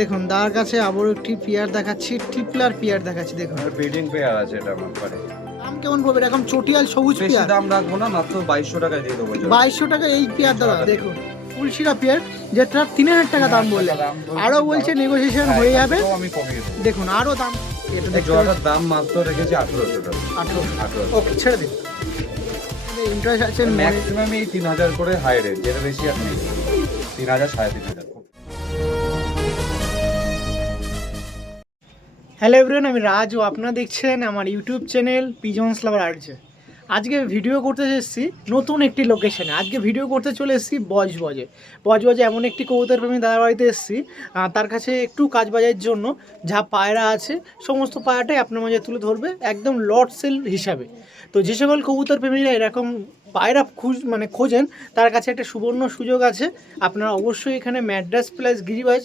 দেখুন দাদার কাছে আবার একটি পেয়ার দেখাচ্ছি ট্রিপলার পেয়ার দেখাচ্ছি দেখুন। ব্রিডিং পেয়ার আছে এটা আমার পারে দাম কেমন পড়বে? এরকম চটিয়াল সবুজ পেয়ার? দাম রাখব না মাত্র বাইশশো টাকা দিয়ে দেবো বাইশশো টাকা এই পেয়ার দাদা দেখুন ফুলশিরা পেয়ার যেটা তিন হাজার টাকা দাম বললে আরও বলছে নেগোসিয়েশন হয়ে যাবে। হ্যাঁ, আমি কমিয়ে দেবো। দেখুন আরও দাম এটা জোড়াটার দাম মাত্র রেখেছি আঠেরোশো টাকা। আঠারোশো আঠেরোশো ওকে ছেড়ে দিন। ইন্টারেস্ট আছে ম্যাক্সিমাম এই তিন হাজার করে হাই রেট যেটা বেশি আর নেই। তিন হাজার সাড়ে তিন হাজার। হ্যালো এভরিওয়ান, আমি রাজ। ও আপনারা দেখছেন আমার ইউটিউব চ্যানেল পিজন্স লাভার আর্টসে আজকে ভিডিও করতে এসেছি নতুন একটি লোকেশনে আজকে ভিডিও করতে চলে এসেছি বজবজে। বজবজে এমন একটি কবুতর প্রেমী দাদার বাড়িতে এসেছি। তার কাছে একটু কাজ বাজের জন্য যা পায়রা আছে, সমস্ত পায়রাটাই আপনার মাঝে তুলে ধরবে একদম লট সেল হিসাবে। তো যে সকল কবুতর প্রেমীরা এরকম পায়রা খুঁজ মানে খোঁজেন, তার কাছে একটা সুবর্ণ সুযোগ আছে। আপনারা অবশ্যই এখানে ম্যাড্রাস প্লাস গিরিবাজ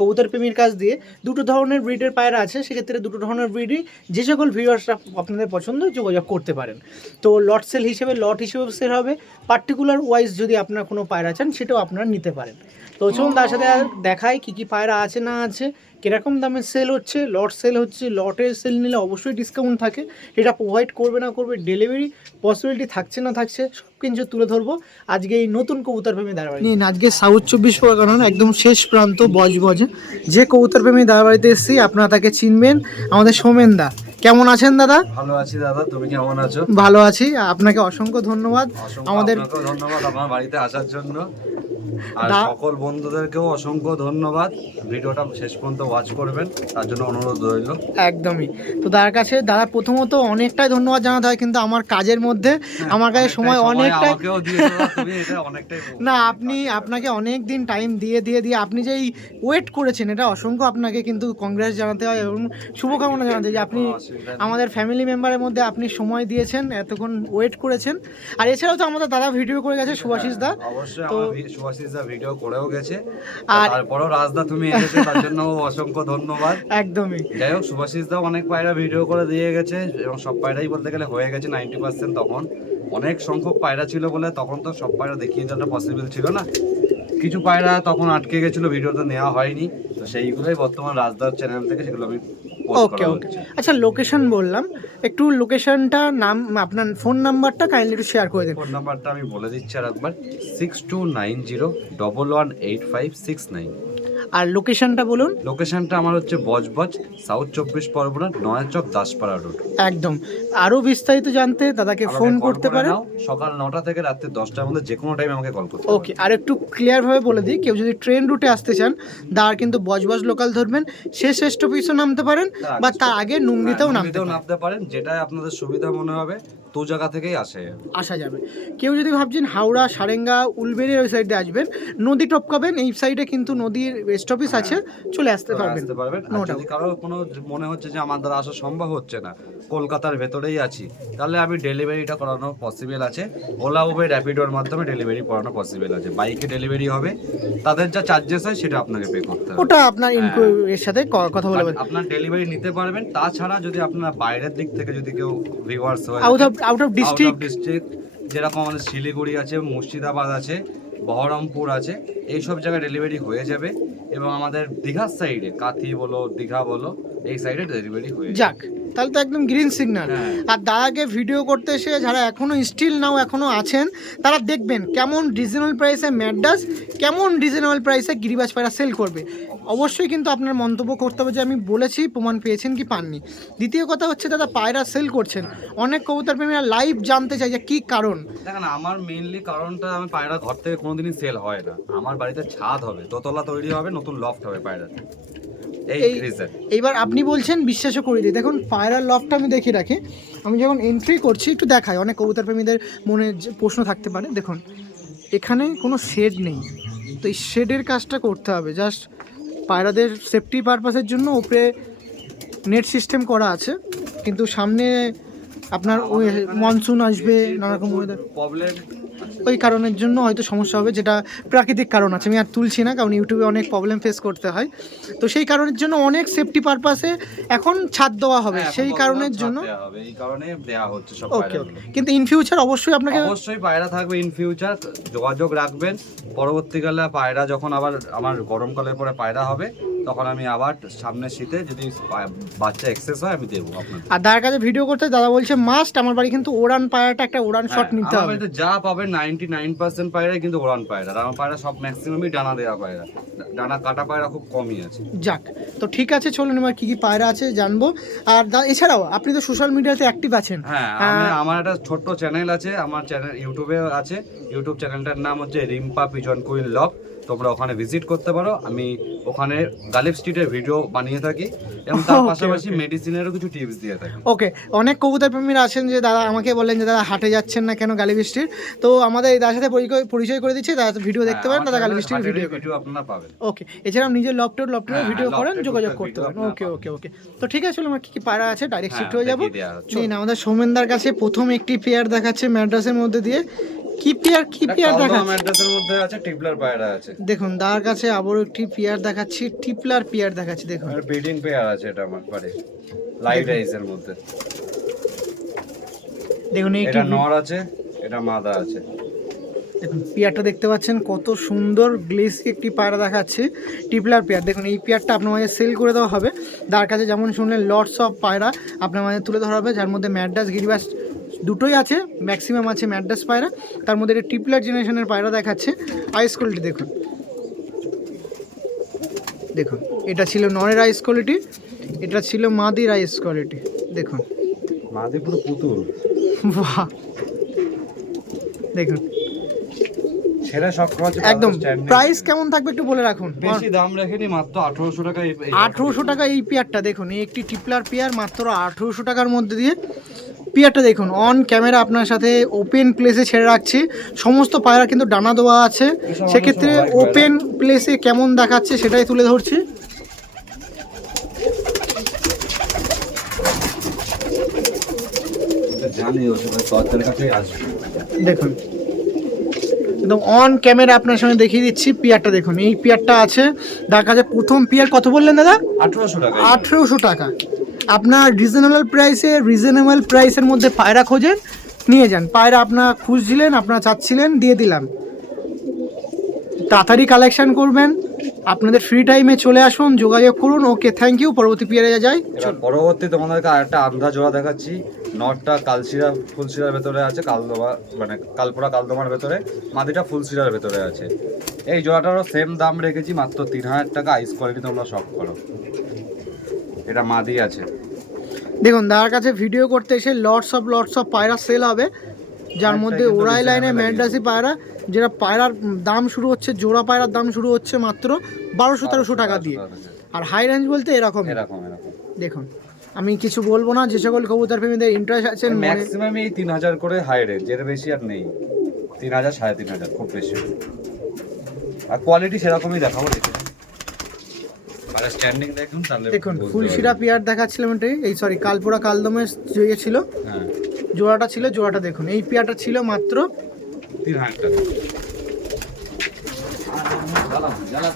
কবুতর প্রেমীর কাছ দিয়ে দুটো ধরনের ব্রিডের পায়রা আছে, সেক্ষেত্রে দুটো ধরনের ব্রিডই যে সকল ভিউয়ার্সরা আপনাদের পছন্দ যোগাযোগ করতে পারেন। তো লট সেল হিসেবে লট হিসেবে সেল হবে পার্টিকুলার ওয়াইজ যদি আপনার কোনো পায়রা চান, সেটাও আপনারা নিতে পারেন। তো চলুন তার সাথে দেখায় কী কী পায়রা আছে, না আছে। কীরকম দামে সেল হচ্ছে? লট সেল হচ্ছে। লটের সেল নিলে অবশ্যই ডিসকাউন্ট থাকে। এটা প্রোভাইড করবে না করবে ডেলিভারি পসিবিলিটি থাকছে না থাকছে সব কিছু তুলে ধরবো। আজকে এই নতুন কবুতর প্রেমী দাঁড়াবাড়ি নিন আজকে সাউথ চব্বিশ পরগনার একদম শেষ প্রান্ত বজ বজবজ। যে কবুতর প্রেমী দাঁড়াবাড়িতে এসেছি আপনারা তাকে চিনবেন। আমাদের সোমেন দা কেমন আছেন দাদা? ভালো আছি দাদা তুমি কেমন আছো? ভালো আছি। আপনাকে অসংখ্য ধন্যবাদ। আমাদের ধন্যবাদ আমার বাড়িতে আসার জন্য। আর সকল বন্ধুদেরকেও অসংখ্য ধন্যবাদ। ভিডিওটা শেষ পর্যন্ত ওয়াচ করবেন। তার জন্য অনুরোধ রইল। একদমই। তো দাদার কাছে দাদা প্রথমত অনেকটাই ধন্যবাদ জানাতে হয় কিন্তু আমার কাজের মধ্যে আমার কাছে সময় অনেকটাই না আপনি আপনাকে অনেক দিন টাইম দিয়ে দিয়ে দিয়ে আপনি যেই ওয়েট করেছেন এটা অসংখ্য আপনাকে কিন্তু কংগ্রেস জানাতে হয় এবং শুভকামনা জানাতে হয় যে আপনি। আমাদের ফ্যামিলি মেম্বারের মধ্যে আপনি সময় দিয়েছেন এতক্ষণ ওয়েট করেছেন। আর এছাড়াও তো আমাদের দাদা ভিডিও করে গেছে সুভাষিস দা। তো- সুভাষিস দা ভিডিও করেও গেছে। আর- তারপরেও রাজদা তুমি এসেছ তার জন্য অসংখ্য ধন্যবাদ। একদমই। যাই হোক অনেক পায়রা ভিডিও করে দিয়ে গেছে এবং সব পায়রাই বলতে গেলে হয়ে গেছে নাইনটি পার্সেন্ট তখন অনেক সংখ্যক পায়রা ছিল বলে তখন তো সব পায়রা দেখিয়ে দেওয়াটা পসিবল ছিল না। কিছু পায়রা তখন আটকে গেছিল ভিডিওতে নেওয়া হয়নি। তো সেইগুলোই বর্তমান রাজদার চ্যানেল থেকে সেগুলো আমি ওকে ওকে আচ্ছা লোকেশন বললাম। একটু লোকেশনটা নাম আপনার ফোন নাম্বারটা কাইন্ডলি একটু শেয়ার করে দিন। ফোন নাম্বারটা আমি বলে দিচ্ছি আর একবার six two nine zero double one eight five six nine আর লোকেশনটা বলুন। লোকেশনটা আমার হচ্ছে বজবজ সাউথ চব্বিশ পরগনা নয়াচক দাসপাড়া রোড একদম। আরও বিস্তারিত জানতে দাদাকে ফোন করতে করে পারেন। সকাল নটা থেকে রাত্রে দশটার মধ্যে যে কোনো টাইম আমাকে কল করতে ওকে আর একটু ক্লিয়ারভাবে বলে দিই কেউ যদি ট্রেন রুটে আসতে চান দাঁড় কিন্তু বজবজ লোকাল ধরবেন শেষ স্টপেজও নামতে পারেন বা তার আগে নুঙ্গিতেও হ্যাঁ, নামতে পারেন। নামতে পারেন যেটাই আপনাদের সুবিধা মনে হবে। তো জায়গা থেকেই আসে। আসা যাবে। কেউ যদি ভাবছেন হাওড়া সারেঙ্গা উলবেড়ির ওই সাইডে আসবেন নদী টপকাবেন এই সাইডে কিন্তু নদীর স্টপেজ আছে চলে আসতে পারবেন। আসতে পারবেন। আর যদি কারও কোনো মনে হচ্ছে যে আমার দ্বারা আসা সম্ভব হচ্ছে না কলকাতার ভেতরেই আছি তাহলে আমি ডেলিভারিটা করানো পসিবল আছে। ওলা উবের র্যাপিডোর মাধ্যমে ডেলিভারি করানো পসিবল আছে। বাইকে ডেলিভারি হবে। তাদের যা চার্জেস হয় সেটা আপনাকে পে করতে হবে। ওটা আপনার এর সাথে ক- কথা বলবেন আপনার ডেলিভারি নিতে পারবেন। তাছাড়া যদি আপনার বাইরের দিক থেকে যদি কেউ ভিউয়ার্স হয় out of out of district district যেরকম আমাদের শিলিগুড়ি আছে মুর্শিদাবাদ আছে বহরমপুর আছে এইসব জায়গায় ডেলিভারি হয়ে যাবে এবং আমাদের দীঘার সাইডে কাথি বলো দীঘা বলো এই সাইডে ডেলিভারি হয়ে যাক তাহলে তো একদম গ্রিন সিগন্যাল। আর দাদাকে ভিডিও করতে এসে যারা এখনও স্টিল নাও এখনও আছেন তারা দেখবেন কেমন রিজনেবল প্রাইসে ম্যাডাস কেমন রিজনেবল প্রাইসে গিরিবাজ পায়রা সেল করবে। অবশ্যই কিন্তু আপনার মন্তব্য করতে হবে যে আমি বলেছি প্রমাণ পেয়েছেন কি পাননি। দ্বিতীয় কথা হচ্ছে দাদা পায়রা সেল করছেন। অনেক কবুতর প্রেমীরা লাইভ জানতে চাই যে কী কারণ। দেখেন আমার মেইনলি কারণটা আমি পায়রা ঘর থেকে কোনোদিনই সেল হয় না। আমার বাড়িতে ছাদ হবে দোতলা তৈরি হবে নতুন লফট হবে পায়রাতে। এই এই- এইবার আপনি বলছেন বিশ্বাসও করে দিই। দেখুন পায়রার লফটা আমি দেখি রাখি। আমি যখন এন্ট্রি করছি একটু দেখাই। অনেক কবুতর প্রেমীদের মনে যে প্রশ্ন থাকতে পারে। দেখুন এখানে কোনো শেড নেই। তো এই শেডের কাজটা করতে হবে। জাস্ট পায়রাদের সেফটি পারপাসের জন্য উপরে নেট সিস্টেম করা আছে। কিন্তু সামনে আপনার ওই মনসুন আসবে নানা রকম ওয়েদার প্রবলেম ওই কারণের জন্য হয়তো সমস্যা হবে যেটা প্রাকৃতিক কারণ আছে। আমি আর তুলছি না কারণ ইউটিউবে অনেক প্রবলেম ফেস করতে হয়। তো সেই কারণের জন্য অনেক সেফটি পারপাসে এখন ছাদ দেওয়া হবে। হ্যাঁ, সেই কারণের জন্য এই কারণে দেয়া হচ্ছে সব ওকে ওকে কিন্তু ইন ফিউচার অবশ্যই আপনাকে অবশ্যই পায়রা থাকবে ইন ফিউচার যোগাযোগ রাখবেন। পরবর্তীকালে পায়রা যখন আবার আমার গরমকালের পরে পায়রা হবে তখন আমি আবার সামনের শীতে যদি বাচ্চা এক্সেস হয় আমি দেবো আপনাদের। আর দাদার কাছে ভিডিও করতে দাদা বলছে মাস্ট আমার বাড়ি কিন্তু ওড়ান পায়রাটা একটা ওড়ান শট হ্যাঁ, নিতে হবে। যা পাবে নাইনটি নাইন পার্সেন্ট পায়রাই কিন্তু ওড়ান পায়রা। আর আমার পায়রা সব ম্যাক্সিমামই ডানা দেওয়া পায়রা। ডানা কাটা পায়রা খুব কমই আছে। যাক তো ঠিক আছে চলুন এবার কি কি পায়রা আছে জানব। আর এছাড়াও আপনি তো সোশ্যাল মিডিয়াতে অ্যাক্টিভ আছেন। হ্যাঁ আমি আমার একটা ছোট্ট চ্যানেল আছে আমার চ্যানেল ইউটিউবে আছে। ইউটিউব চ্যানেলটার নাম হচ্ছে রিম্পা পিজন কুইন লভ তোমরা ওখানে ভিজিট করতে পারো। আমি ওখানে গালিব স্ট্রিটের ভিডিও বানিয়ে থাকি এবং তার পাশাপাশি মেডিসিনেরও কিছু টিপস দিয়ে থাকি। ওকে অনেক কবুতর প্রেমীরা আছেন যে দাদা আমাকে বললেন যে দাদা হাটে যাচ্ছেন না কেন গালি বৃষ্টির তো আমাদের এই দাদার সাথে পরিচয়- করে দিচ্ছি দাদা ভিডিও দেখতে পারেন দাদা গালি বৃষ্টির ভিডিও ভিডিও আপনারা পাবেন। ওকে এছাড়াও নিজের লপটপ লপটপে ভিডিও করেন যোগাযোগ করতে পারেন। ওকে ওকে ওকে তো ঠিক আছে আমার কি কি পায়রা আছে? ডাইরেক্ট শিফট হয়ে যাব? হ্যাঁ। নিন আমাদের সৌমেনদার কাছে প্রথম একটি পেয়ার দেখাচ্ছে ম্যাড্রাসের মধ্যে দিয়ে। কি পেয়ার কি পেয়ার দেখাচ্ছে। অ্যাড্রেসের মধ্যে আছে টিপলার পায়রা আছে। দেখুন কাছে আবারও একটি পেয়ার দেখাচ্ছি টিপলার পেয়ার দেখাচ্ছি দেখুন। আর ব্রিডিং পেয়ার আছে এটা আমার মধ্যে। দেখুন এটা নর আছে এটা মাদা আছে। দেখুন পেয়ারটা দেখতে পাচ্ছেন কত সুন্দর গ্লেসি একটি পায়রা দেখাচ্ছে টিপলার পেয়ার। দেখুন এই পেয়ারটা আপনার মাঝে সেল করে দেওয়া হবে। তার কাছে যেমন শুনলেন লটস অফ পায়রা আপনার মাঝে তুলে ধরা হবে যার মধ্যে ম্যাড্রাস গিরিবাস দুটোই আছে ম্যাক্সিমাম আছে ম্যাড্রাস পায়রা তার মধ্যে একটা টিপলার জেনারেশনের পায়রা দেখাচ্ছে। আইস কোয়ালিটি দেখুন। দেখুন এটা ছিল নরের আইস কোয়ালিটি এটা ছিল মাদির আইস কোয়ালিটি দেখুন। মাদি পুরো পুতুল। বাহ। দেখুন। একদম প্রাইস কেমন থাকবে একটু বলে রাখুন। বেশি দাম রাখেনি মাত্র আঠারোশো টাকা এই- এই- আঠেরোশো টাকা এই পেয়ারটা দেখুন এই একটি টিপলার পেয়ার মাত্র আঠেরোশো টাকার মধ্যে দিয়ে পেয়ারটা দেখুন অন ক্যামেরা আপনার সাথে ওপেন প্লেসে ছেড়ে রাখছি। সমস্ত পায়রা কিন্তু ডানা দেওয়া আছে। সেক্ষেত্রে ওপেন প্লেসে কেমন দেখাচ্ছে সেটাই তুলে ধরছি। দেখুন একদম অন ক্যামেরা আপনার সঙ্গে দেখিয়ে দিচ্ছি পেয়ারটা দেখুন এই পেয়ারটা আছে। তার কাছে প্রথম পেয়ার কত বললেন দাদা? আঠারোশো টাকা। আঠেরোশো টাকা। আপনার রিজনেবল প্রাইসে রিজনেবল প্রাইসের মধ্যে পায়রা খোঁজেন নিয়ে যান। পায়রা আপনার খুঁজছিলেন আপনারা চাচ্ছিলেন দিয়ে দিলাম। তাড়াতাড়ি কালেকশন করবেন। আপনাদের ফ্রি টাইমে চলে আসুন যোগাযোগ করুন। ওকে থ্যাংক ইউ পরবর্তী পেয়ারে যাই। পরবর্তী তোমাদেরকে আরেকটা আন্ধা জোড়া দেখাচ্ছি। নটটা কালশিরা ফুলশিরার ভেতরে আছে কালদোমা মানে কালপোড়া কালদোমার ভেতরে। মাদিটা ফুলশিরার ভেতরে আছে। এই জোড়াটারও সেম দাম রেখেছি মাত্র তিন হাজার টাকা। আইস কোয়ালিটি তোমরা সব করো। এটা মাদি আছে। দেখুন দাদার কাছে ভিডিও করতে এসে লটস অফ লটস অফ পায়রা সেল হবে। যার মধ্যে ওরাই লাইনে ম্যান্ডাসি পায়রা যেটা পায়রার দাম শুরু হচ্ছে জোড়া পায়রার দাম শুরু হচ্ছে মাত্র বারোশো তেরোশো টাকা দিয়ে। আর হাই রেঞ্জ বলতে এরকম। এরকম দেখুন আমি কিছু বলব না যে সকল কবুতর প্রেমীদের ইন্টারেস্ট মনে ম্যাক্সিমাম এই তিন হাজার করে হাই রেঞ্জ এর বেশি আর নেই। তিন হাজার সাড়ে তিন হাজার খুব বেশি। আর কোয়ালিটি সেরকমই দেখাবো দেখে। স্ট্যান্ডিং দেখুন তাহলে দেখুন বুঝতে ফুলশিরা পিয়ার দেখাচ্ছিলাম এটাই এই সরি কালপোড়া কালদমের যে ছিল। হ্যাঁ জোড়াটা ছিল জোড়াটা দেখুন এই পিয়ারটা ছিল মাত্র তিন হাজার টাকা জ্বালাও, জ্বালাও।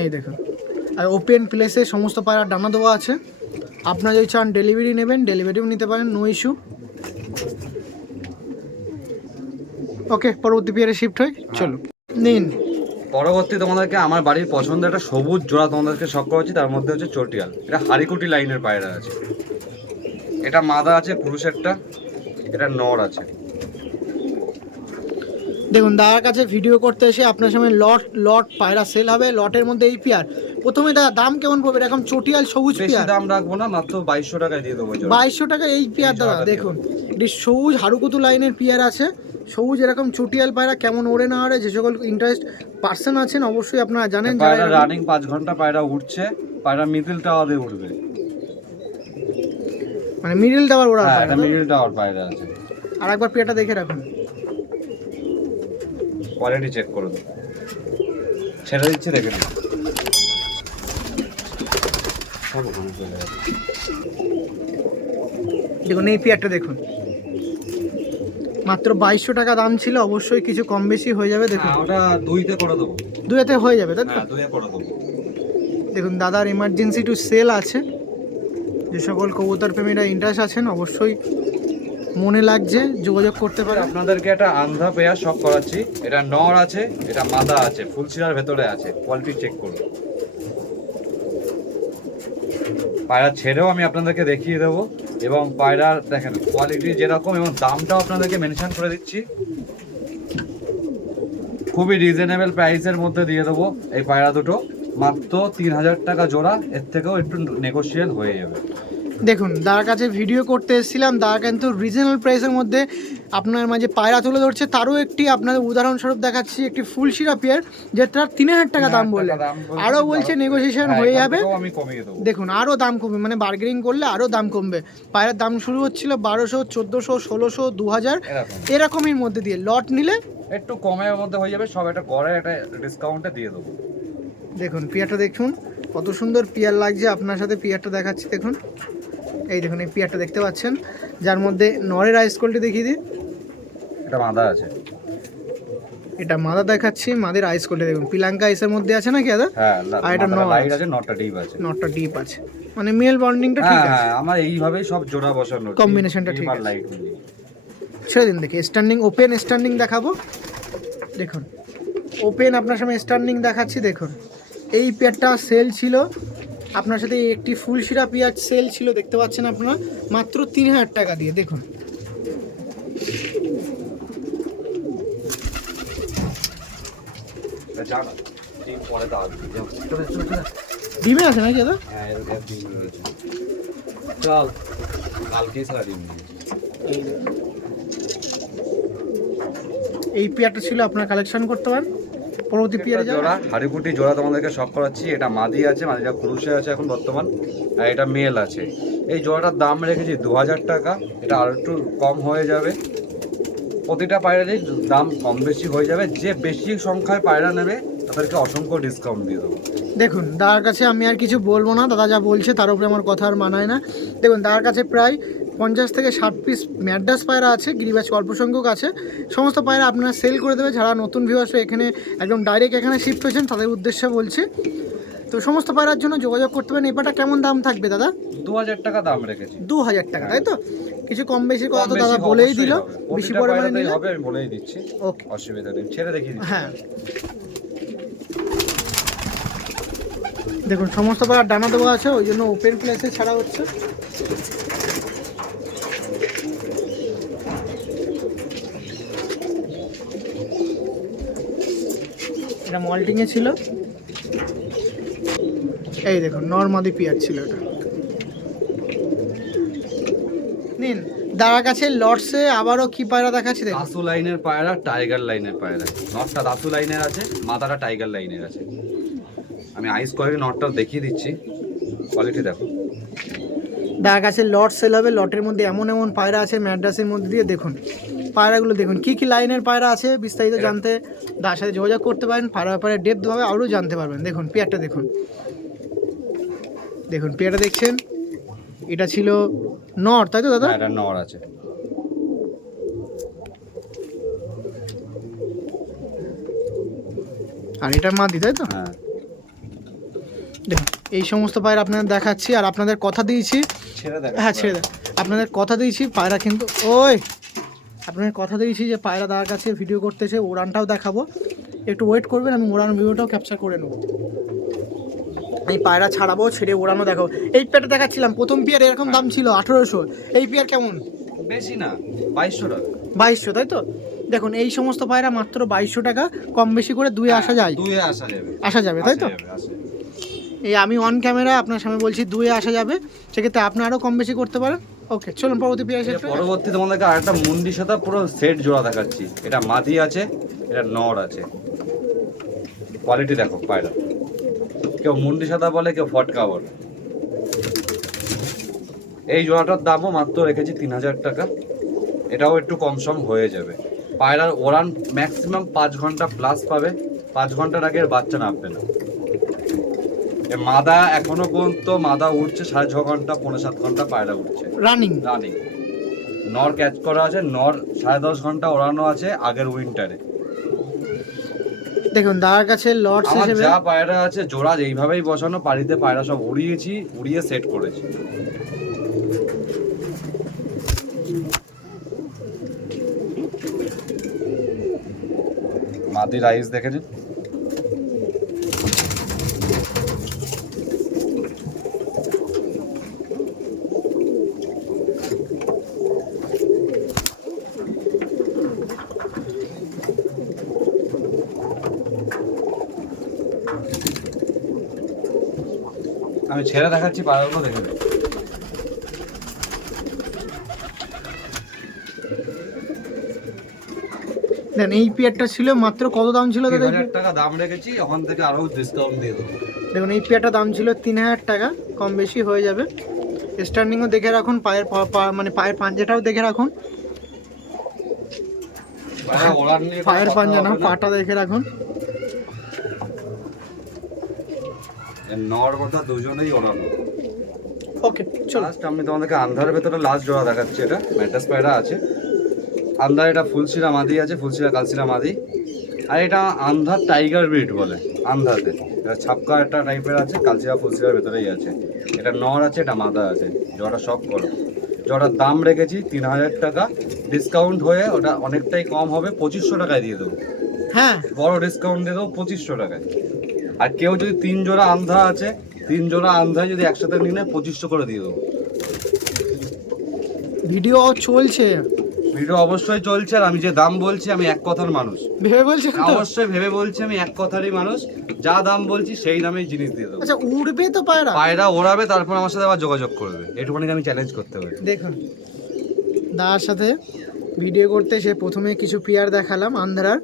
এই দেখুন আর ওপেন প্লেসে সমস্ত পায়রা ডানা দেওয়া আছে আপনারা যদি চান ডেলিভারি নেবেন ডেলিভারিও নিতে পারেন নো ইস্যু ওকে পরবর্তী পিয়ারে শিফট হই চলো নিন। পরবর্তী তোমাদেরকে আমার বাড়ির পছন্দের একটা সবুজ জোড়া তোমাদেরকে শখ করেছি তার মধ্যে হচ্ছে চটিয়াল। এটা হারিকুটি লাইনের পায়রা আছে। এটা মাদা আছে পুরুষেরটা এটা নর আছে। দেখুন দাদার কাছে ভিডিও করতে এসে আপনার সামনে লট লট পায়রা সেল হবে লটের মধ্যে এই পেয়ার প্রথমে দাদা দাম কেমন পড়বে? এরকম চটিয়াল সবুজ বেশি পেয়ার দাম রাখব না মাত্র বাইশশো টাকায় দিয়ে দেবো। বাইশশো টাকা এই পেয়ার দাদা দেখুন। এটি সবুজ হারুকুতু লাইনের পেয়ার আছে। সবুজ এরকম চটিয়াল পায়রা কেমন ওড়ে না ওড়ে যে সকল ইন্টারেস্ট পার্সন আছেন অবশ্যই আপনারা জানেন যারা পায়রা রানিং পাঁচ ঘণ্টা পায়রা উঠছে পায়রা মিডিল টাওয়ারে উঠবে মানে মিডিল টাওয়ার ওড়া হ্যাঁ পায়রা এটা মিডিল টাওয়ার পায়রা আছে। আর একবার পেয়ারটা দেখে রাখুন। কোয়ালিটি চেক করুন। ছেড়ে দিচ্ছে দেখে নিন। দেখুন এই পেয়ারটা দেখুন। মাত্র বাইশশো টাকা দাম ছিল অবশ্যই কিছু কম বেশি হয়ে যাবে দেখুন। হ্যাঁ, ওটা দুইতে করে দেবো। হয়ে যাবে তাই তো? হ্যাঁ করে দেবো। দেখুন দাদার এমার্জেন্সি টু সেল আছে। যে সকল কবুতর প্রেমীরা ইন্টারেস্ট আছেন অবশ্যই মনে লাগছে যোগাযোগ করতে পারে। আপনাদেরকে একটা আন্ধা পেয়ার শখ করাচ্ছি। এটা নর আছে এটা মাদা আছে ফুলশিরার ভেতরে আছে। কোয়ালিটি চেক করুন। পায়রা ছেড়েও আমি আপনাদেরকে দেখিয়ে দেবো। এবং পায়রার দেখেন কোয়ালিটি যেরকম এবং দামটাও আপনাদেরকে মেনশন করে দিচ্ছি। খুবই রিজনেবল প্রাইসের মধ্যে দিয়ে দেবো এই পায়রা দুটো। মাত্র তিন হাজার টাকা জোড়া, এর থেকেও একটু নেগোসিয়েট হয়ে যাবে। দেখুন দার কাছে ভিডিও করতে এসেছিলাম দার কিন্তু রিজনাল প্রাইসের মধ্যে আপনার মাঝে পায়রা তুলে ধরছে তারও একটি আপনাদের উদাহরণস্বরূপ দেখাচ্ছি একটি ফুল সিরাপিয়ার যেটা তিন হাজার টাকা দাম বললে আরও বলছে নেগোসিয়েশন হ্যাঁ, হয়ে যাবে। আমি কমিয়ে দেবো। দেখুন আরও দাম কমবে মানে বার্গেনিং করলে আরও দাম কমবে। পায়রার দাম শুরু হচ্ছিল বারোশো চোদ্দোশো ষোলোশো দু হাজার এরকম। এরকমের মধ্যে দিয়ে লট নিলে একটু কমের মধ্যে হয়ে যাবে সব একটা গড়ে একটা ডিসকাউন্টে দিয়ে দেবো। দেখুন পিয়ারটা দেখুন কত সুন্দর পিয়ার লাগছে আপনার সাথে পিয়ারটা দেখাচ্ছি দেখুন। এই দেখুন এই পিয়ারটা দেখতে পাচ্ছেন যার মধ্যে নরের আইস কোয়ালিটি দেখিয়ে দিই। এটা বাঁধা আছে। এটা মাদা দেখাচ্ছি মাদের আইস কোয়ালিটি দেখুন। পিলাঙ্কা আইসের মধ্যে আছে নাকি দাদা হ্যাঁ আর এটা নর লাইট আছে। নটটা ডিপ আছে। নটটা ডিপ আছে। মানে মেল বন্ডিংটা ঠিক হ্যাঁ আছে। হ্যাঁ আমার এইভাবেই সব জোড়া বসানো। Combinationটা ঠিক আছে। লাইট ছেড়ে দিন দেখি স্ট্যান্ডিং ওপেন স্ট্যান্ডিং দেখাবো। দেখুন ওপেন আপনার সামনে স্ট্যান্ডিং দেখাচ্ছি দেখুন। এই পেয়ারটা সেল ছিল। আপনার সাথে একটি ফুল শিরা পেঁয়াজ সেল ছিল দেখতে পাচ্ছেন আপনারা? মাত্র তিন হাজার টাকা দিয়ে দেখুন। ডিম আছে নাকি দাদা হ্যাঁ চল কালকেই সারা ডিম এই পেয়ারটা ছিল আপনারা কালেকশন করতে পারেন? পরবর্তী পেয়ারে জোড়া হাড়িকুটি জোড়া তোমাদেরকে শখ করাচ্ছি। এটা মাদি আছে মাদিটা পুরুষে আছে এখন বর্তমান। আর এটা মেল আছে। এই জোড়াটার দাম রেখেছি দু হাজার টাকা। এটা আর একটু কম হয়ে যাবে। প্রতিটা পায়রারই দাম কম বেশি হয়ে যাবে। যে বেশি সংখ্যায় পায়রা নেবে, তাদেরকে অসংখ্য ডিসকাউন্ট দিয়ে দেবো। দেখুন, দাদার কাছে আমি আর কিছু বলব না। দাদা যা বলছে তার উপরে আমার কথা আর মানায় না। দেখুন, দাদার কাছে প্রায় পঞ্চাশ থেকে ষাট পিস ম্যাডাস পায়রা আছে, গিরিবাজ অল্প সংখ্যক আছে। সমস্ত পায়রা আপনারা সেল করে দেবে। যারা নতুন ভিউয়ার্স এখানে একদম ডাইরেক্ট এখানে শিফট হয়েছেন, তাদের উদ্দেশ্যে বলছি। তো সমস্ত পায়রার জন্য যোগাযোগ করতে পারেন। এবারটা কেমন দাম থাকবে দাদা? দু হাজার টাকা দাম রেখেছি। দু হাজার টাকা তাই তো? কিছু কম বেশির কথা তো দাদা বলেই দিল। বেশি পরিমাণে নিলে? হবে আমি বলেই দিচ্ছি। ওকে। অসুবিধা নেই ছেড়ে দেখি হ্যাঁ। দেখুন সমস্ত পাড়ার ডানা দেওয়া আছে ওই জন্য ওপেন প্লেসে ছাড়া হচ্ছে। এটা মল্টিংয়ে ছিল। এই দেখুন নর্মাদি পিয়ার ছিল এটা। নিন দাঁড়ার কাছে লর্ডসে আবারও কি পায়রা দেখাচ্ছে দাসু লাইনের পায়রা টাইগার লাইনের পায়রা। নটটা দাসু লাইনের আছে মাথাটা টাইগার লাইনের আছে। আমি আইস কোয়ালিটি নটটা দেখিয়ে দিচ্ছি কোয়ালিটি দেখো। দেখা গেছে লট সেল হবে লটের মধ্যে এমন এমন পায়রা আছে ম্যাড্রাসের মধ্যে দিয়ে দেখুন। পায়রাগুলো দেখুন কি কি লাইনের পায়রা আছে বিস্তারিত জানতে তার সাথে যোগাযোগ করতে পারেন পায়রা ব্যাপারে ডেপথভাবে আরও জানতে পারবেন। দেখুন পেয়ারটা দেখুন। দেখুন পেয়ারটা দেখছেন? এটা ছিল নর তাই তো দাদা? হ্যাঁ, এটা নর আছে। আর এটা মাদি তাই তো? হ্যাঁ। দেখুন এই সমস্ত পায়রা আপনাদের দেখাচ্ছি আর আপনাদের কথা দিয়েছি। ছেড়ে হ্যাঁ ছেড়ে দেন। আপনাদের কথা দিয়েছি পায়রা কিন্তু ওই! আপনাদের কথা দিয়েছি যে পায়রা দাদার কাছে ভিডিও করতেছে উড়ানটাও দেখাবো। একটু ওয়েট করবেন আমি উড়ান ভিডিওটাও ক্যাপচার করে নেব। এই পায়রা ছাড়াবো ছেড়ে ওড়ানো দেখো। এই পেয়ারটা দেখাচ্ছিলাম প্রথম পেয়ার এরকম দাম ছিল আঠেরোশো। এই পেয়ার কেমন? বেশি না বাইশশো টাকা। বাইশশো তাই তো? দেখুন এই সমস্ত পায়রা মাত্র বাইশশো টাকা কম বেশি করে দুয়ে আসা যায়। দুয়ে আসা যাবে। আসা যাবে তাই তো। এই আমি অন ক্যামেরা আপনার সামনে বলছি দুয়ে আসা যাবে। সেক্ষেত্রে আপনি আরও কম বেশি করতে পারেন। ওকে চলুন পরবর্তী পেয়ার এর পরবর্তী তোমাদেরকে আরেকটা মুন্ডির সাথে পুরো সেট জোড়া দেখাচ্ছি। এটা মাদি আছে এটা নর আছে। কোয়ালিটি দেখো পায়রা। কেউ মুন্ডি সাদা বলে কেউ ফটকা বলে। এই জোড়াটার দামও মাত্র রেখেছি তিন হাজার টাকা। এটাও একটু কম সম হয়ে যাবে। পায়রার ওরান ম্যাক্সিমাম পাঁচ ঘণ্টা প্লাস পাবে। পাঁচ ঘণ্টার আগে বাচ্চা নামবে না। মাদা এখনও পর্যন্ত মাদা উঠছে সাড়ে ছ ঘণ্টা পনেরো সাত ঘণ্টা পায়রা উঠছে রানিং রানিং নর ক্যাচ করা আছে নর সাড়ে দশ ঘণ্টা ওড়ানো আছে আগের উইন্টারে দেখুন দাদার কাছে লর্ডস হিসেবে যা পায়রা আছে জোড়া এইভাবেই বসানো পাড়িতে পায়রা সব উড়িয়েছি উড়িয়ে সেট করেছি। মাদি রাইস দেখেছেন আমি ছেড়ে দেখাচ্ছি পায়রাগুলো দেখে নিন দেন এই পেয়ারটা ছিল মাত্র কত দাম ছিল দাদা? হাজার? টাকা দাম রেখেছি ওখান থেকে আরও ডিসকাউন্ট দিয়ে দেবো। দেখুন এই পেয়ারটার দাম ছিল তিন হাজার টাকা কম বেশি হয়ে যাবে। স্ট্যান্ডিংও দেখে রাখুন পায়ের মানে পায়ের পাঞ্জাটাও দেখে রাখুন। পায়ের পাঞ্জা না। পাটা দেখে রাখুন এর নর কথা দুজনেই ওড়ানো। ওকে চলো লাস্ট আমি তোমাদেরকে আন্ধারের ভেতরে লাস্ট জোড়া দেখাচ্ছি এটা। ম্যাটাস পায়রা আছে। আন্ধার এটা ফুলশিরা মাদি আছে ফুলশিরা কালশিরা মাদি। আর এটা আন্ধার টাইগার ব্রিড বলে আন্ধাতে এটা ছাপকা একটা টাইপের আছে কালশিরা ফুলশিরার ভেতরেই আছে। এটা নর আছে এটা মাদা আছে। জোড়া সব করো। জোড়ার দাম রেখেছি তিন হাজার টাকা। ডিসকাউন্ট হয়ে ওটা অনেকটাই কম হবে পঁচিশশো টাকায় দিয়ে দেবো। হ্যাঁ। বড় ডিসকাউন্ট দিয়ে দেবো পঁচিশশো টাকায়। আর কেউ যদি তিন জোড়া আন্ধা আছে তিন জোড়া আন্ধায় যদি একসাথে নিলে পঁচিশশো করে দিয়ে দেবো। ভিডিও চলছে। ভিডিও অবশ্যই চলছে আর আমি যে দাম বলছি আমি এক কথার মানুষ। ভেবে বলছে অবশ্যই ভেবে বলছি আমি এক কথারই মানুষ। যা দাম বলছি সেই দামেই জিনিস দিয়ে দেবো। আচ্ছা উড়বে তো পায়রা? পায়রা ওড়াবে তারপর আমার সাথে আবার যোগাযোগ করবে। এটুকুনি আমি চ্যালেঞ্জ করতে পারি। দেখুন দাদার সাথে ভিডিও করতে সে প্রথমে কিছু পেয়ার দেখালাম আন্ধ্রার।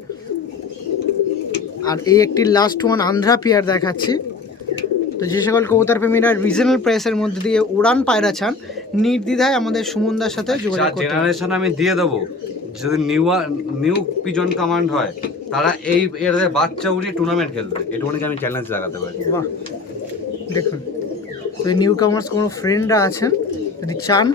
আর এই একটি লাস্ট ওয়ান আন্ধ্রা পেয়ার দেখাচ্ছি। তো যে সকল কবুতর প্রেমীরা রিজনাল প্রাইসের মধ্যে দিয়ে উড়ান পায়রা চান নির্দ্বিধায় আমাদের সুমনদার সাথে যোগাযোগ করতে জেনারেশন আমি দিয়ে দেবো। যদি নিউ নিউ পিজন কমান্ড হয় তারা এই এর বাচ্চা উড়িয়ে টুর্নামেন্ট খেলবে। এটুকুনি আমি চ্যালেঞ্জ লাগাতে পারি। দেখুন যদি নিউ কামার্স কোনো ফ্রেন্ডরা আছেন যদি চান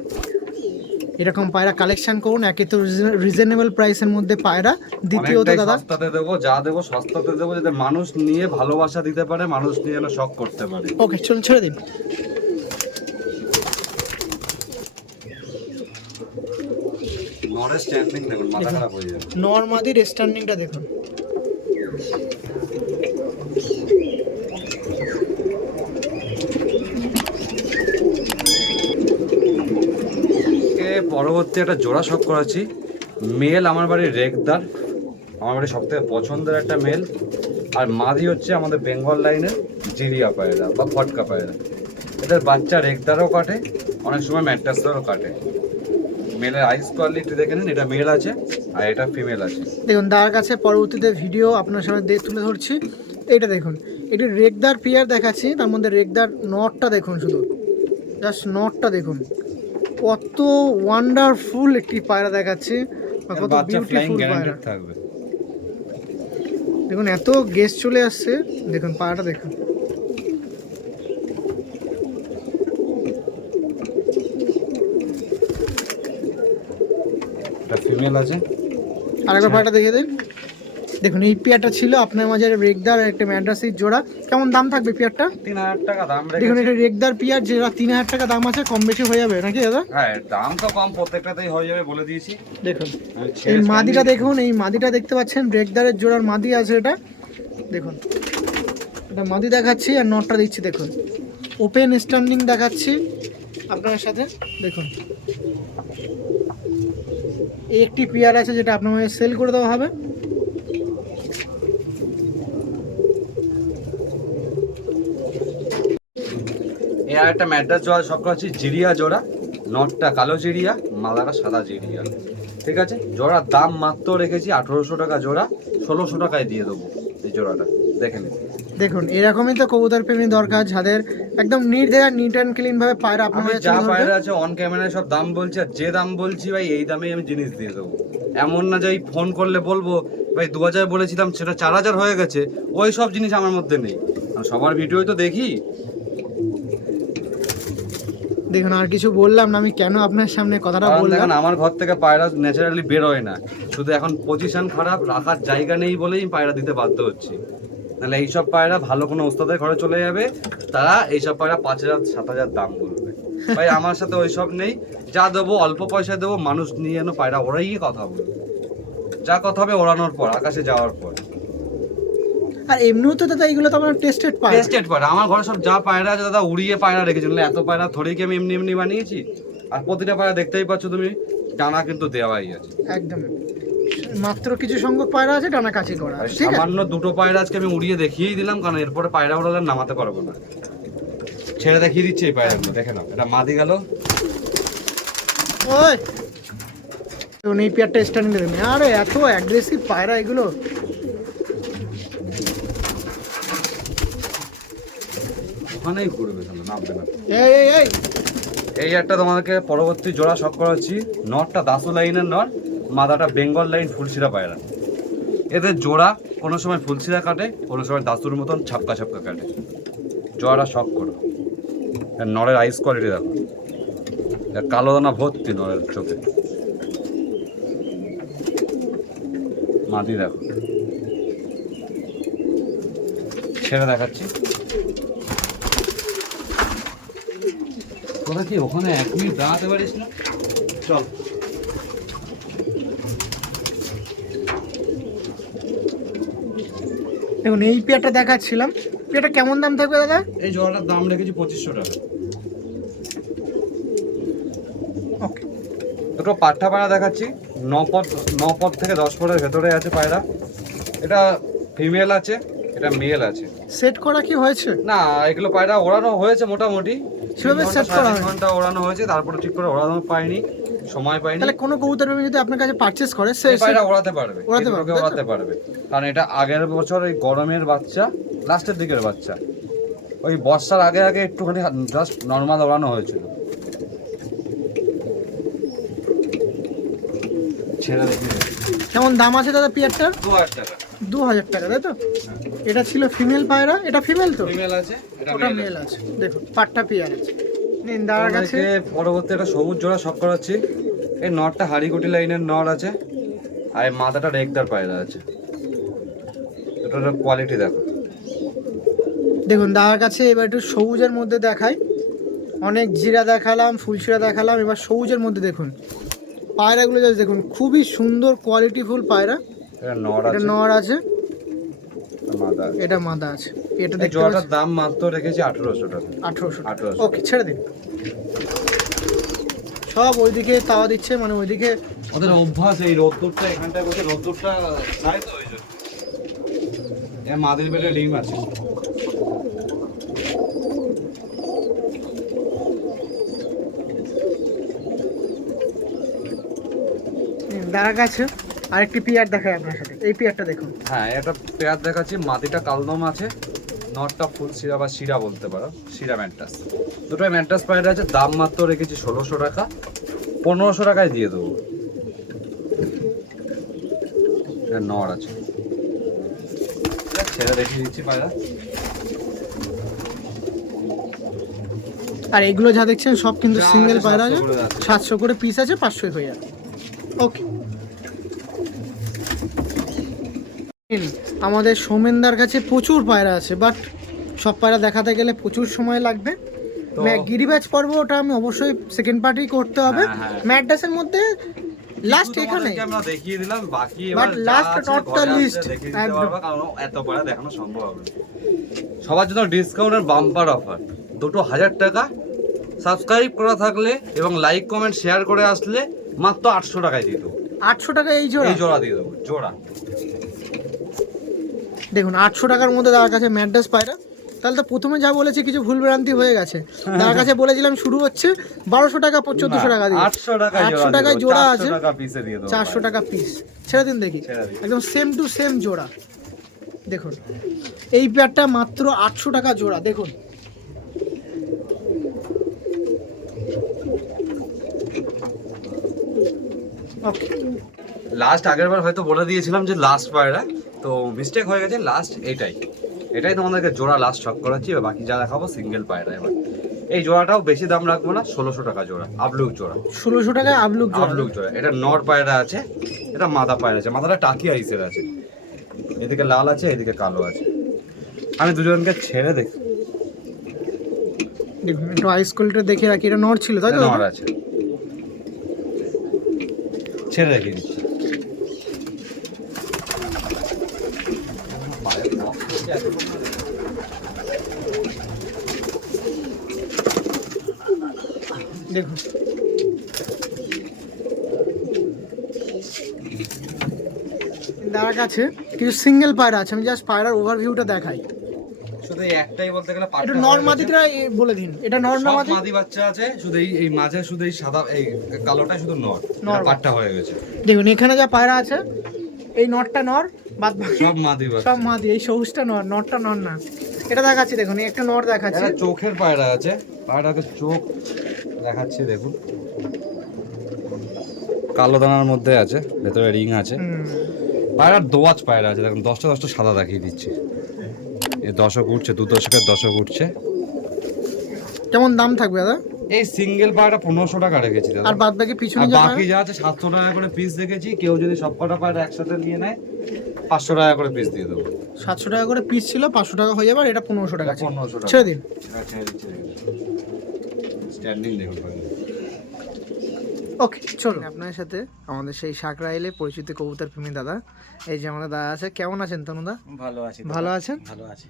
এরকম পায়রা কালেকশন করুন একে তো রিজনেবল প্রাইসের মধ্যে পায়রা। দ্বিতীয়ত দাদা সস্তাতে দেবো যা দেবো সস্তাতে দেবো যাতে মানুষ নিয়ে ভালোবাসা দিতে পারে মানুষ নিয়ে যেন শখ করতে পারে। ওকে চলুন ছেড়ে দিন। হয়ে যাবে নর্মাদির স্ট্যান্ডিংটা দেখুন এ পরবর্তী একটা জোড়া শখ করাচ্ছি মেল আমার বাড়ির রেগদার। আমার বাড়ির সব থেকে পছন্দের একটা মেল। আর মাদি হচ্ছে আমাদের বেঙ্গল লাইনের জিরিয়া পায়রা বা ফটকা পায়রা। এদের বাচ্চা রেগদারও কাটে, অনেক সময় ম্যাট্রাসদারও কাটে। মেলের আইস কোয়ালিটি দেখে নিন, এটা মেল আছে আর এটা ফিমেল আছে। দেখুন, তার কাছে পরবর্তীতে ভিডিও আপনার সামনে তুলে ধরছি। এটা দেখুন এটি রেগদার পিয়ার দেখাচ্ছি, তার মধ্যে রেগদার নটটা দেখুন শুধু। জাস্ট নটটা দেখুন। কত ওয়ান্ডারফুল একটি পায়রা দেখাচ্ছে কত বিউটিফুল পায়রা। থাকবে। দেখুন এত গেস্ট চলে আসছে। দেখুন পায়রাটা দেখুন। ফিমেল আছে। আরেকবার পায়রাটা দেখিয়ে দিন। দেখুন এই পেয়ারটা ছিল আপনার মাঝে রেগদার আর একটা ম্যাড্রাসির জোড়া। কেমন দাম থাকবে পেয়ারটা? তিন হাজার টাকা দাম দেখুন এটা রেগদার পিয়ার যেটা তিন হাজার টাকা দাম আছে কম বেশি হয়ে যাবে নাকি দাদা? হ্যাঁ দাম তো কম প্রত্যেকটাতেই হয়ে যাবে বলে দিয়েছি। দেখুন এই মাদিটা দেখুন এই মাদিটা দেখতে পাচ্ছেন ব্রেকদারের জোড়ার মাদি আছে এটা। দেখুন এটা মাদি দেখাচ্ছি আর নটটা দিচ্ছি দেখুন। ওপেন স্ট্যান্ডিং দেখাচ্ছি আপনার সাথে দেখুন। একটি পেয়ার আছে যেটা আপনার সেল করে দেওয়া হবে। আর একটা ম্যাড্রাস জোড়া সব হচ্ছে জিরিয়া জোড়া নটটা কালো জিরিয়া মালাটা সাদা জিরিয়া। ঠিক আছে? জোড়ার দাম মাত্র রেখেছি আঠেরোশো টাকা জোড়া ষোলোশো টাকায় দিয়ে দেবো এই জোড়াটা। দেখে নিন। দেখুন এরকমই তো কবুতর প্রেমী দরকার যাদের একদম নির্দেয়া নিট অ্যান্ড ক্লিন ভাবে পায়রা আপনার যা পায়রা আছে অন ক্যামেরায় সব দাম বলছি আর যে দাম বলছি ভাই এই দামেই আমি জিনিস দিয়ে দেবো। এমন না যে ফোন করলে বলব ভাই দু হাজার বলেছিলাম সেটা চার হাজার হয়ে গেছে। ওই সব জিনিস আমার মধ্যে নেই। সবার ভিডিওই তো দেখি। দেখুন আর কিছু বললাম না আমি কেন আপনার সামনে কথাটা বললাম? দেখেন আমার ঘর থেকে পায়রা ন্যাচারালি বেরোয় না। শুধু এখন পজিশন খারাপ রাখার জায়গা নেই বলেই পায়রা দিতে বাধ্য হচ্ছি। নাহলে এইসব পায়রা ভালো কোনো ওস্তাদের ঘরে চলে যাবে তারা এইসব পায়রা পাঁচ হাজার সাত হাজার দাম বলবে। ভাই আমার সাথে ওইসব নেই। যা দেবো অল্প পয়সা দেবো মানুষ নিয়ে যেন পায়রা ওরাই কথা বলবে। যা কথা হবে ওড়ানোর পর আকাশে যাওয়ার পর। আর এমনিও তো দাদা এগুলো তো আমার টেস্টেড পায় টেস্টেড পায়রা আমার ঘরে সব যা পায়রা আছে দাদা উড়িয়ে পায়রা রেখেছি। এত পায়রা থরেই কি আমি এমনি এমনি বানিয়েছি? আর প্রতিটা পায়রা দেখতেই পাচ্ছ তুমি ডানা কিন্তু দেওয়াই আছে। একদম। মাত্র কিছু সংখ্যক পায়রা আছে ডানা কাছে করা ঠিক সামান্য দুটো পায়রা আজকে আমি উড়িয়ে দেখিয়েই দিলাম কারণ এরপরে পায়রা উড়ালে নামাতে পারব না। ছেড়ে দেখিয়ে দিচ্ছি এই পায়রাগুলো দেখে নাও। এটা মাদি গেল। ওই। তো এই পেয়ারটা স্ট্যান্ডিং দেবেন আরে এত অ্যাগ্রেসিভ পায়রা এগুলো। ওখানেই ঘুরবে তাহলে নামবে না। এই এই এই। এই একটা তোমাদেরকে পরবর্তী জোড়া শখ করাচ্ছি নটটা দাসু লাইনের নট মাদাটা বেঙ্গল লাইন ফুলশিরা পায়রা। এদের জোড়া কোনো সময় ফুলশিরা কাটে কোনো সময় দাসুর মতন ছাপকা ছাপকা কাটে। জোড়াটা শখ করো। আর নরের আইস কোয়ালিটি দেখো। কালো দানা ভর্তি নরের চোখে। মাদি দেখো। ছেড়ে দেখাচ্ছি। তোরা কি ওখানে এক মিনিট দাঁড়াতে পারিস না? চল। দেখুন এই পেয়ারটা দেখাচ্ছিলাম। পেয়ারটা কেমন দাম থাকবে দাদা? এই জলটার দাম রেখেছি পঁচিশশো টাকা। ওকে। দুটো পাট্টা পায়রা দেখাচ্ছি। ন পদ ন থেকে দশ পদের ভেতরে আছে পায়রা। এটা ফিমেল আছে এটা মেল আছে। সেট করা কি হয়েছে? না এগুলো পায়রা ওড়ানো হয়েছে মোটামুটি। সেভাবে ঘণ্টা, করা হয়নি। ঘণ্টা ওড়ানো হয়েছে তারপরে ঠিক করে ওড়ানো পাইনি সময় পাইনি। তাহলে কোনো কবুতর প্রেমী যদি আপনার কাছে পারচেস করে সে পায়রা ওড়াতে পারবে ওড়াতে পারবে? ওড়াতে পারবে। কারণ এটা আগের বছর এই গরমের বাচ্চা লাস্টের দিকের বাচ্চা। ওই বর্ষার আগে আগে একটুখানি জাস্ট নর্মাল ওড়ানো হয়েছিল। কেমন দাম আছে দাদা পেয়ারটার? দু হাজার টাকা। দু হাজার টাকা তাই তো? এটা ছিল ফিমেল পায়রা? এটা ফিমেল তো? ফিমেল আছে এটা ওটা মেল আছে। দেখুন পাটটা পেয়ার আছে। নিন কাছে। পরবর্তী একটা সবুজ জোড়া শখ করাচ্ছি। এই নটটা হাড়িগুটি লাইনের নট আছে আর এই মাথাটা রেগদার পায়রা আছে। দুটোর কোয়ালিটি দেখো। দেখুন দাদার কাছে এবার একটু সবুজের মধ্যে দেখাই। অনেক জিরা দেখালাম ফুলশিরা দেখালাম এবার সবুজের মধ্যে দেখুন। পায়রাগুলো just দেখুন খুবই সুন্দর কোয়ালিটিফুল পায়রা। এটা এটা আছে। আছে এটা মাদা আছে এটা দেখতে জোড়াটার দাম মাত্র রেখেছি আঠেরোশো টাকা। আঠারোশো আঠেরোশো। ওকে ছেড়ে দিন। সব ওইদিকে তাওয়া দিচ্ছে মানে ওইদিকে ওদের অভ্যাস এই রোদ্দুরটা এখানটায় বসে রোদ্দুরটা খায় তো ওই জন্য। এ মাদের পেটে ডিম আছে। দাদার কাছে আরেকটি পিয়ার দেখাই আপনার সাথে। এই পিয়ারটা দেখুন। হ্যাঁ এটা পেয়ার দেখাচ্ছি। মাটিটা কালদম আছে। নটটা ফুল শিরা বা শিরা বলতে পারো। শিরা ম্যান্টাস। দুটোই ম্যান্টাস পায়রা আছে। দাম মাত্র রেখেছি ষোলোশো টাকা। পনেরোশো টাকায় দিয়ে দেবো। এটা নর আছে। ছেড়ে দেখিয়ে দিচ্ছি পায়রা। আর এগুলো যা দেখছেন সব কিন্তু সিঙ্গেল পায়রা 700 আছে করে আছে। সাতশো করে পিস আছে পাঁচশোই হয়ে যাবে। ওকে আমাদের সোমেনদার কাছে প্রচুর পায়রা আছে বাট সব পায়রা দেখাতে গেলে প্রচুর সময় লাগবে। গিরিবাজ পর্ব ওটা আমি অবশ্যই সেকেন্ড পার্টি করতে হবে। হ্যাঁ, হ্যাঁ। ম্যাডাসের মধ্যে লাস্ট এখানে। আমরা দেখিয়ে দিলাম বাকি But এবার যা last আছে not the ঘরে আসলে least, দেখিয়ে দিতে একদম। পারব, কারণ এত পায়রা দেখানো সম্ভব হবে সবার জন্য ডিসকাউন্টের বাম্পার অফার দুটো হাজার টাকা। সাবস্ক্রাইব করা থাকলে এবং লাইক কমেন্ট শেয়ার করে আসলে মাত্র আটশো টাকায় দিয়ে দেবো। আটশো টাকা এই জোড়া? এই জোড়া দিয়ে দেবো জোড়া। দেখুন আটশো টাকার মধ্যে তার কাছে ম্যাড্রাস পায়রা। তাহলে তো প্রথমে যা বলেছি কিছু ভুলভ্রান্তি হয়ে গেছে। তার কাছে বলেছিলাম শুরু হচ্ছে বারোশো টাকা চোদ্দশো টাকা দিয়ে। আটশো টাকায় জোড়া আছে। 400 টাকা পিসে দিয়ে দেবো চারশো টাকা পিস ছেড়ে দিন দেখি। একদম সেম টু সেম জোড়া। দেখুন এই পেয়ারটা মাত্র আটশো টাকা জোড়া দেখুন। লাস্ট আগের বার হয়তো বলে দিয়েছিলাম যে লাস্ট পায়রা। তো মিস্টেক হয়ে গেছে লাস্ট এটাই। এটাই তোমাদেরকে জোড়া লাস্ট শখ করাচ্ছি এবার বাকি যা দেখাবো সিঙ্গেল পায়রা এবার। এই জোড়াটাও বেশি দাম রাখব না ষোলোশো টাকা জোড়া আবলুক জোড়া। ষোলোশো টাকা আবলুক আবলুক জোড়া এটা নর পায়রা আছে এটা মাদা পায়রা আছে মাদাটা টাকি আইসের আছে। এদিকে লাল আছে এদিকে কালো আছে। আমি দুজনকে ছেড়ে দেখি দেখুন একটু আইস কোয়ালিটি দেখে রাখি এটা নর ছিল তাই তো নর আছে। ছেড়ে দেখিয়ে দিচ্ছি। কাছে কিছু সিঙ্গেল পায়রা আছে আমি জাস্ট পায়রার ওভারভিউটা দেখাই। শুধু একটাই বলতে গেলে এটা নর মাদিটা বলে দিন এটা নর না মাদি? মাদি বাচ্চা আছে শুধু এই এই মাঝে শুধু এই সাদা এই কালোটাই শুধু নর। নর পাট্টা হয়ে গেছে। দেখুন এখানে যা পায়রা আছে এই নটটা নর বাদ বাকি সব মাদি সব মাদি এই সবুজটা নর নরটা নর না। এটা দেখাচ্ছি দেখুন একটা নর দেখাচ্ছি। এটা চোখের পায়রা আছে পায়রাকে চোখ দেখাচ্ছি দেখুন। কালো দানার মধ্যে আছে ভেতরে রিং আছে। পায়রার দোয়াজ পায়রা আছে দেখুন দশটা দশটা সাদা দেখিয়ে দিচ্ছি। এ দশক উঠছে দু দশকের দশক উঠছে। কেমন দাম থাকবে দাদা? এই সিঙ্গেল পায়রা পনেরোশো টাকা রেখেছি দাদা। আর বাদ বাকি পিছনে বাকি যা আছে সাতশো টাকা করে পিস দেখেছি কেউ যদি সব কটা পায়রা একসাথে নিয়ে নেয় পাঁচশো টাকা করে পিস দিয়ে দেবো। সাতশো টাকা করে পিস ছিল পাঁচশো টাকা হয়ে যাবে এটা পনেরোশো টাকা। পনেরোশো টাকা। ছেড়ে দিন। স্ট্যান্ডিং দেখুন। ওকে চলুন। আপনার সাথে আমাদের সেই সাকরা এলে পরিচিত কবুতর প্রেমী দাদা। এই যে আমাদের দাদা আছে কেমন আছেন তনুদা? ভালো আছি ভালো আছেন? ভালো আছি।